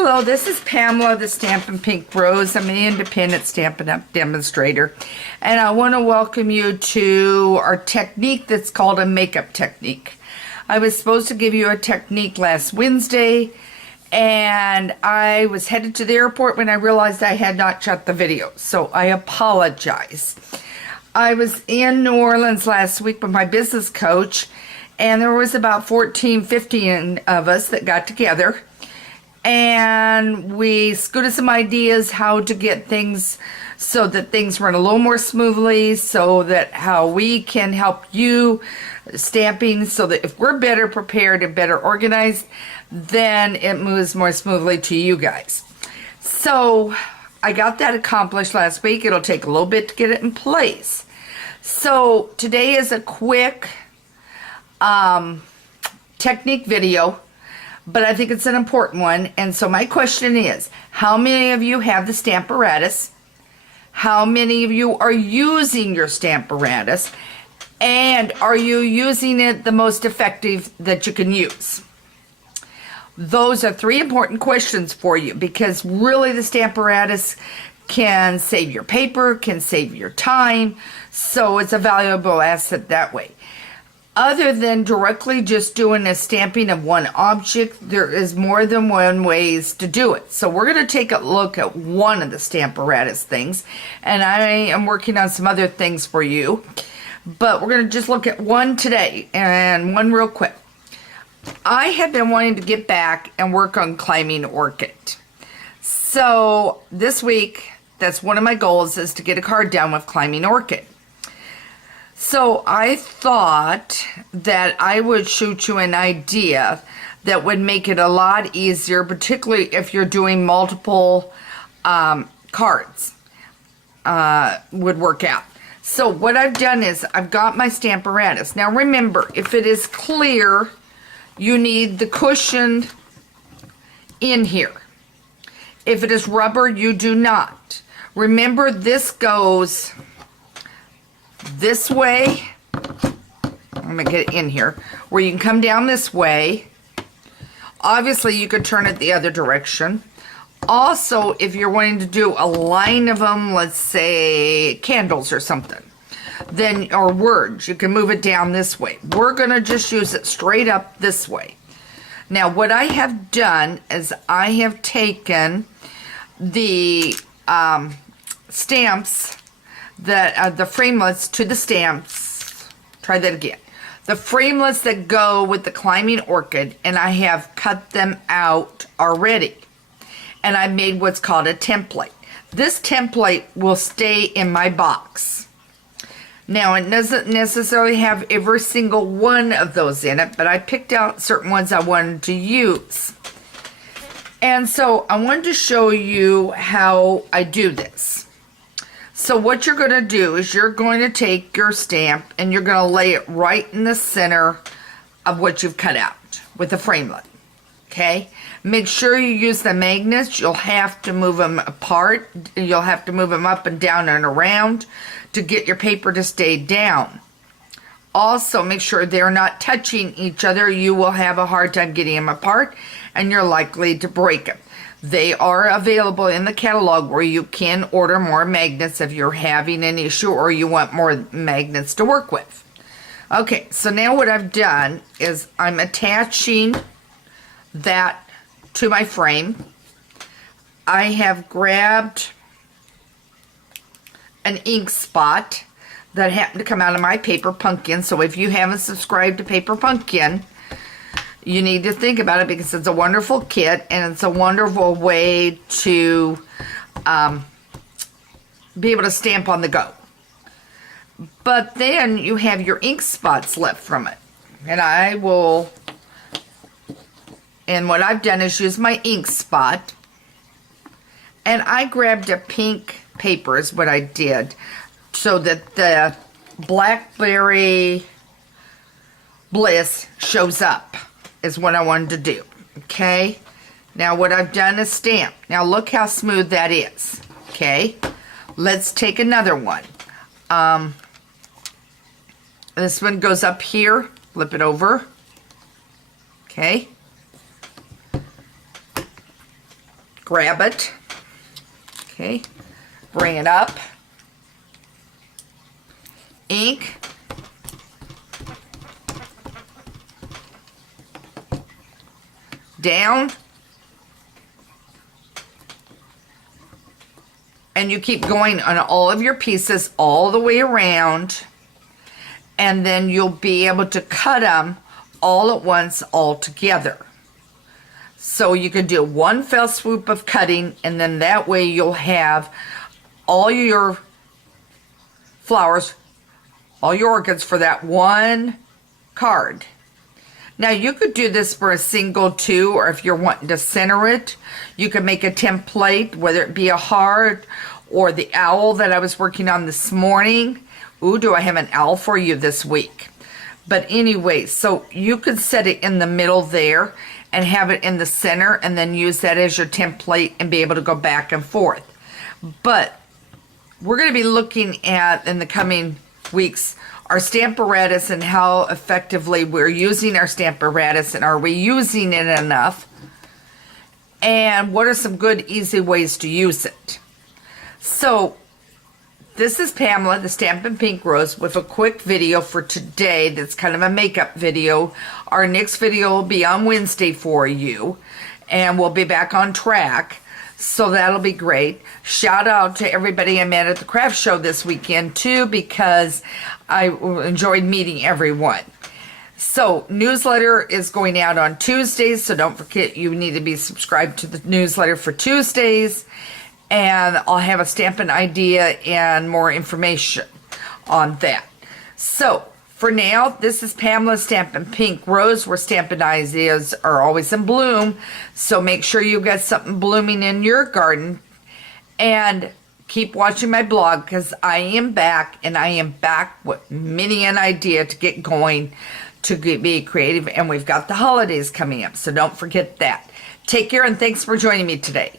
Hello, this is Pamela, the Stampin' Pink Rose. I'm an independent Stampin' Up! Demonstrator, and I want to welcome you to our technique that's called a makeup technique. I was supposed to give you a technique last Wednesday, and I was headed to the airport when I realized I had not shot the video, so I apologize. I was in New Orleans last week with my business coach, and there was about 14, 15 of us that got together. And we scooted some ideas how to get things so that things run a little more smoothly, so that how we can help you stamping, so that if we're better prepared and better organized, then it moves more smoothly to you guys. So I got that accomplished last week. It'll take a little bit to get it in place. So today is a quick technique video, but I think it's an important one. And so my question is, how many of you have the Stamparatus? How many of you are using your Stamparatus? And are you using it the most effective that you can use? Those are three important questions for you, because really the Stamparatus can save your paper, can save your time, so it's a valuable asset that way. Other than directly just doing a stamping of one object, there is more than one ways to do it. So we're going to take a look at one of the Stamparatus things, and I am working on some other things for you, but we're going to just look at one today, and one real quick. I have been wanting to get back and work on Climbing Orchid. So this week, that's one of my goals, is to get a card down with Climbing Orchid. So I thought that I would shoot you an idea that would make it a lot easier, particularly if you're doing multiple cards, would work out. So what I've done is I've got my Stamparatus. Now remember, if it is clear, you need the cushion in here. If it is rubber, you do not. Remember, this goes this way. I'm gonna get it in here where you can come down this way. Obviously you could turn it the other direction. Also, if you're wanting to do a line of them, let's say candles or something, then, or words, you can move it down this way. We're gonna just use it straight up this way. Now what I have done is I have taken the stamps that the framelets to the stamps. Try that again. The framelets that go with the Climbing Orchid, and I have cut them out already. And I made what's called a template. This template will stay in my box. Now it doesn't necessarily have every single one of those in it, but I picked out certain ones I wanted to use. And so I wanted to show you how I do this. So what you're going to do is you're going to take your stamp and you're going to lay it right in the center of what you've cut out with the framelit. Okay? Make sure you use the magnets. You'll have to move them apart. You'll have to move them up and down and around to get your paper to stay down. Also, make sure they're not touching each other. You will have a hard time getting them apart, and you're likely to break them. They are available in the catalog where you can order more magnets if you're having an issue or you want more magnets to work with. Okay, so now what I've done is I'm attaching that to my frame. I have grabbed an ink spot that happened to come out of my Paper Pumpkin. So if you haven't subscribed to Paper Pumpkin, you need to think about it, because it's a wonderful kit and it's a wonderful way to be able to stamp on the go. But then you have your ink spots left from it. And what I've done is use my ink spot, and I grabbed a pink paper is what I did, so that the Blackberry Bliss shows up is what I wanted to do. Okay, now what I've done is stamp. Now look how smooth that is. Okay, let's take another one. This one goes up here, flip it over. Okay, grab it. Okay, bring it up. Ink. Down. And you keep going on all of your pieces all the way around. And then you'll be able to cut them all at once, all together. So you can do one fell swoop of cutting, and then that way you'll have all your flowers, all your orchids for that one card. Now you could do this for a single too, or if you're wanting to center it, you could make a template, whether it be a heart or the owl that I was working on this morning. Ooh, do I have an owl for you this week? But anyway, so you could set it in the middle there and have it in the center and then use that as your template and be able to go back and forth. But we're going to be looking at, in the coming weeks, our Stamparatus and how effectively we're using our Stamparatus, and are we using it enough? And what are some good, easy ways to use it? So, this is Pamela, the Stampin' Pink Rose, with a quick video for today that's kind of a makeup video. Our next video will be on Wednesday for you, and we'll be back on track. So that'll be great. Shout out to everybody I met at the craft show this weekend too, because I enjoyed meeting everyone. So newsletter is going out on Tuesdays, so don't forget you need to be subscribed to the newsletter for Tuesdays. And I'll have a Stampin' idea and more information on that. So for now, this is Pamela Stampin' Pink Rose, where Stampin' ideas are always in bloom. So make sure you got something blooming in your garden. And keep watching my blog, because I am back, and I am back with many an idea to get going, to be creative. And we've got the holidays coming up, so don't forget that. Take care, and thanks for joining me today.